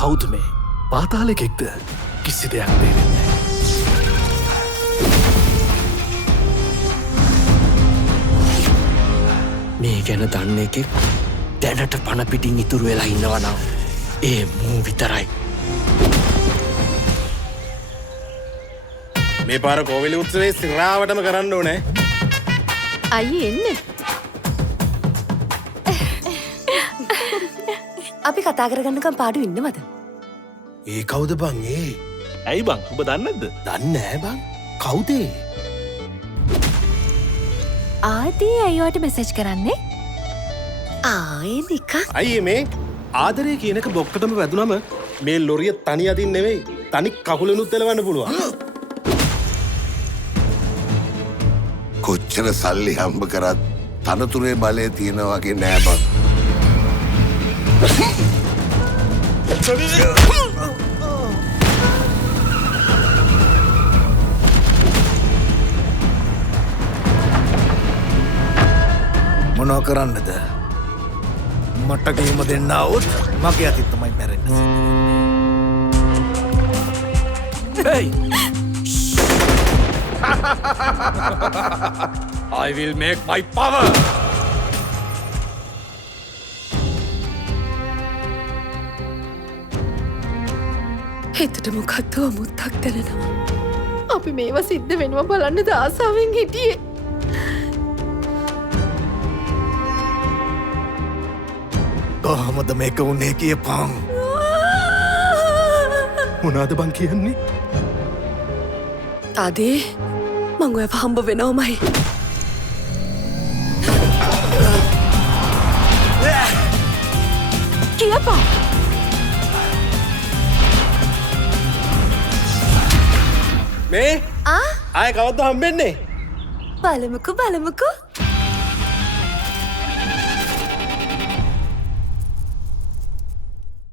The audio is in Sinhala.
කවුද මේ? පාතාලෙකෙක්ද? කිසි දෙයක් තේරෙන්නේ නැහැ. මේ ගැන දන්න එකෙක් දැනට පණ පිටින් ඉතුරු වෙලා ඉන්නවා නම් ඒ මූ විතරයි. මේ පාර කෝවිල උත්සවයේ සිරාවටම කරන්න ඕනේ. අයියේ එන්න. අපි කතා කරගන්නකම් පාඩු ඉන්නවද? ඒ කවුද බං ඒ? ඇයි බං ඔබ දන්නද? දන්නේ නැහැ බං. කවුද ඒ? ආදී අයියට මෙසේජ් කරන්නේ? ආයේ නිකන්. අයියේ මේ ආදරේ කියන එක බොක්කටම වැදුනම මේ ලොරිය තනි අදින් නෙවෙයි තනි කකුලෙනුත් එලවන්න පුළුවන්. කොච්චර සල්ලි හම්බ කරත් තනතුරේ බලය තියෙන වගේ නෑ බං. මොනවා කරන්නද? මට ගේම දෙන්න આવොත් මගේ අතින් තමයි මැරෙන්නේ. Hey! I will make my power! හිතට මොකක්ද අමුත්තක් දැනෙනවා. අපි මේවා සිද්ධ වෙනවා බලන්නද ආසාවෙන් හිටියේ. කොහොමද මේක වුනේ කියපන්. මොනවද බං කියන්නේ? ආදී මං ඔයව හම්බ වෙනවමයි. කියපන්. මේ ආය කවද්ද හම්බෙන්නේ? බලමුකෝ බලමුකෝ.